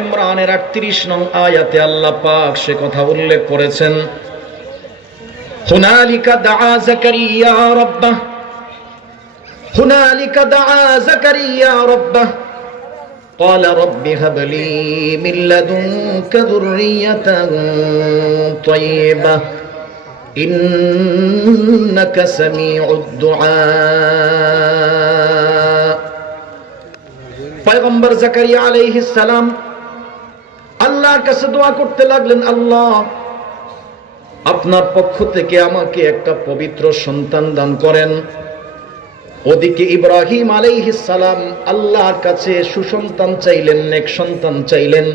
ইমরানের ৩৮ নং আয়াতে আল্লাহ পাক সে কথা উল্লেখ করেছেন, হুনালিকা দাআ যাকারিয়া রাব্বাহ, হুনালিকা দাআ যাকারিয়া রাব্বাহ قال رب هب لي من لدنك ذرية طيبة إنك سميع الدعاء। পয়গম্বর জাকারিয়া আলাইহিস সালাম আল্লাহর কাছে দোয়া করতে লাগলেন, আল্লাহ আপনার পক্ষ থেকে আমাকে একটা পবিত্র সন্তান দান করেন। ওদিকে ইব্রাহিম আলাইহিস সালাম আল্লাহর কাছে সুসন্তান চাইলেন, নেক সন্তান চাইলেন,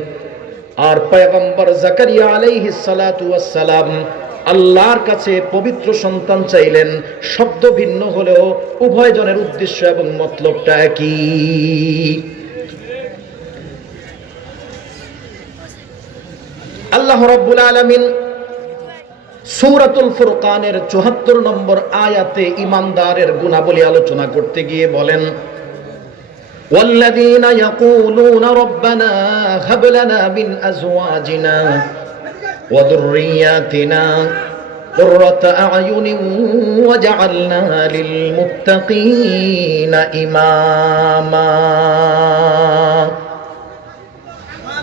আর পয়গম্বর জাকারিয়া আলাইহিস সালাতু ওয়াস সালাম আল্লাহর কাছে পবিত্র সন্তান চাইলেন। শব্দ ভিন্ন হলেও উভয় জনের উদ্দেশ্য এবং মতলবটা একই। আল্লাহ রাব্বুল আলামিন সূরাতুল ফুরকানের ৭৪ নম্বর আয়াতে ঈমানদারের গুণাবলী আলোচনা করতে গিয়ে বলেন, ওয়াল্লাযীনা ইয়াকুলুনা রাব্বানা হাব লানা মিন আজওয়াজিনা ওয়া যুররিয়াতিনা কুররাতা আ'য়ুনিন ওয়াজআলনা লিল মুত্তাকিনা ইমামা।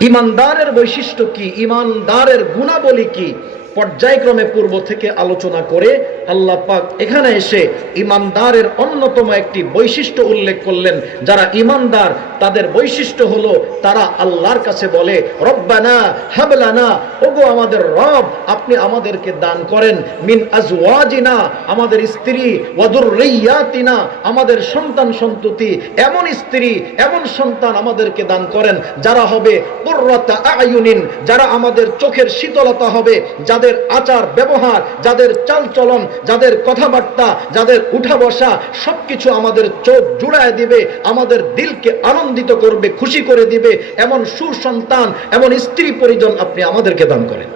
ঈমানদারের বৈশিষ্ট্য কি, ঈমানদারের গুণাবলী কি, পর্যায়ক্রমে পূর্ব থেকে আলোচনা করে আল্লাহ পাক এখানে এসে ঈমানদারের অন্যতম একটি বৈশিষ্ট্য উল্লেখ করলেন। যারা ঈমানদার তাদের বৈশিষ্ট্য হলো তারা আল্লাহর কাছে বলে, রব্বানা হাব লানা, ওগো আমাদের রব আপনি আমাদেরকে দান করেন, মিন আজওয়াজিনা আমাদের স্ত্রী, ওয়া যুররিয়াতিনা আমাদের সন্তান সন্ততি, এমন স্ত্রী এমন সন্তান আমাদেরকে দান করেন যারা হবে কুররাতা আ'য়ুনিন, যারা আমাদের চোখের শীতলতা হবে, যাদের আচার ব্যবহার, যাদের চালচলন, যাদের কথাবার্তা, যাদের উঠা বসা সবকিছু আমাদের চোখ জুড়ায় দিবে, আমাদের দিলকে আনন্দিত করবে, খুশি করে দিবে, এমন সুসন্তান এমন স্ত্রী পরিজন আপনি আমাদেরকে দান করেন।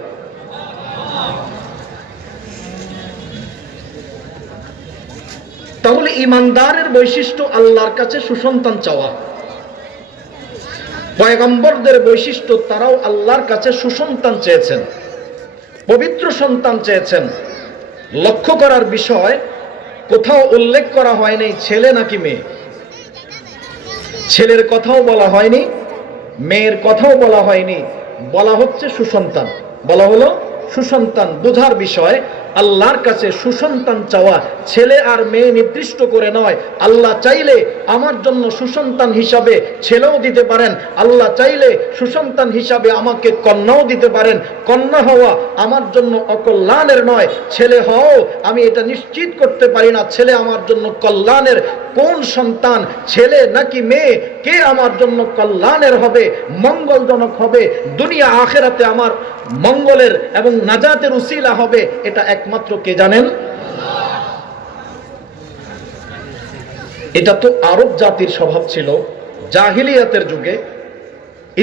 তাহলে ঈমানদারের বৈশিষ্ট্য আল্লাহর কাছে সুসন্তান চাওয়া। পয়গম্বরদের বৈশিষ্ট্য তারাও আল্লাহর কাছে সুসন্তান চেয়েছেন, পবিত্র সন্তান চেয়েছেন। লক্ষ্য করার বিষয়, কোথাও উল্লেখ করা হয়নি ছেলে নাকি মেয়ে, ছেলের কথাও বলা হয়নি, মেয়ের কথাও বলা হয়নি, বলা হচ্ছে সুসন্তান, বলা হলো সুসন্তান। বোঝার বিষয়, আল্লাহর কাছে সুসন্তান চাওয়া ছেলে আর মেয়ে নির্দিষ্ট করে নয়। আল্লাহ চাইলে আমার জন্য সুসন্তান হিসাবে ছেলেও দিতে পারেন, আল্লাহ চাইলে সুসন্তান হিসাবে আমাকে কন্যাও দিতে পারেন। কন্যা হওয়া আমার জন্য অকল্যাণের নয়, ছেলে হও আমি এটা নিশ্চিত করতে পারি না ছেলে আমার জন্য কল্যাণের। কোন সন্তান, ছেলে নাকি মেয়ে, কে আমার জন্য কল্যাণের হবে, মঙ্গলজনক হবে, দুনিয়া আখিরাতে আমার মঙ্গলের এবং নাজাতের উসিলা হবে, এটা একমাত্র কে জানেন? এটা তো আরব জাতির স্বভাব ছিল জাহিলিয়াতের যুগে।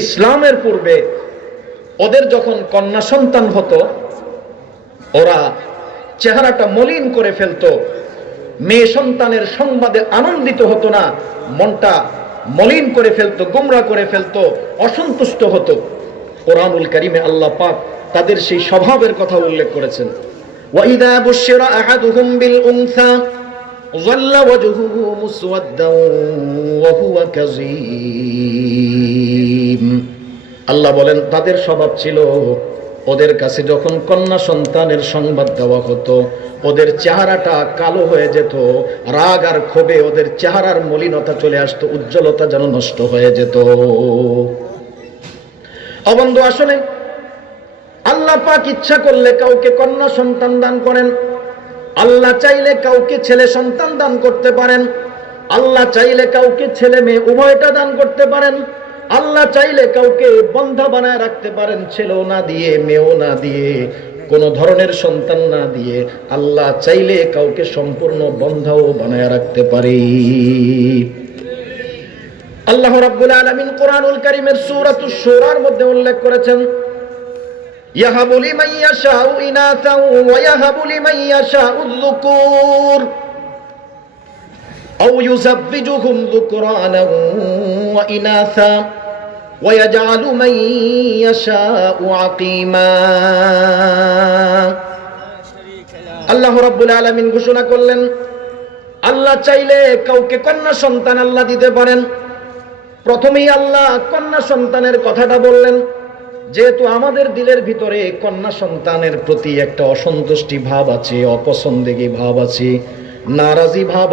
ইসলামের পূর্বে ওদের যখন কন্যা সন্তান হতো ওরা চেহারাটা মলিন করে ফেলতো, মেয়ে সন্তানের সংবাদে আনন্দিত হতো না, মনটা মলিন করে ফেলতো, গোমরা করে ফেলতো, অসন্তুষ্ট হতো। কোরআনুল কারীমে আল্লাহ পাক তাদের সেই স্বভাবের কথা উল্লেখ করেছেন, وَإِذَا بُشِّرَ أَحَدُهُم بِالْأُنثَى ظَلَّ وَجْهُهُ مُسْوَدًّا وَهُوَ كَظِيمٌ। আল্লাহ বলেন তাদের স্বভাব ছিল ওদের কাছে যখন কন্যা সন্তানের সংবাদ দেওয়া হতো ওদের চেহারাটা কালো হয়ে যেত, রাগ আর ক্ষোভে ওদের চেহারার মলিনতা চলে আসতো, উজ্জ্বলতা যেন নষ্ট হয়ে যেত। বন্ধু, আসলে আল্লাহ পাক ইচ্ছা করলে কাউকে কন্যা সন্তান দান করেন, আল্লাহ চাইলে কাউকে ছেলে সন্তান দান করতে পারেন, আল্লাহ চাইলে কাউকে ছেলে মেয়ে উভয়টা দান করতে পারেন, আল্লাহ চাইলে কাউকে বন্ধা বানায় রাখতে পারেন, ছেলেও না দিয়ে মেয়েও না দিয়ে, কোন ধরনের সন্তান না দিয়ে। আল্লাহ চাইলে কাউকে সম্পূর্ণ বন্ধাও বানায় রাখতে পারে। আল্লাহ রাব্বুল আলামিন কোরআনুল কারীমের সূরাতুশ শূরার মধ্যে উল্লেখ করেছেন, ইয়াহাবু লিমান ইয়াশাউ ইনাসা ওয়া ইয়াহাবু লিমান ইয়াশাউ যুকুর আও ইউযাব্বিজুহুম যুকরানা ওয়া ইনাসা ويجعل من يشاء عقيما আল্লাহ রাব্বুল আলামিন ঘোষণা করলেন, আল্লাহ চাইলে কাউকে কন্যা সন্তান আল্লাহ দিতে পারেন। প্রথমেই আল্লাহ কন্যা সন্তানের কথাটা বললেন, যেহেতু আমাদের দিলের ভিতরে কন্যা সন্তানের প্রতি একটা অসন্তুষ্টি ভাব আছে, অপছন্দেগী ভাব আছে, নারাজি ভাব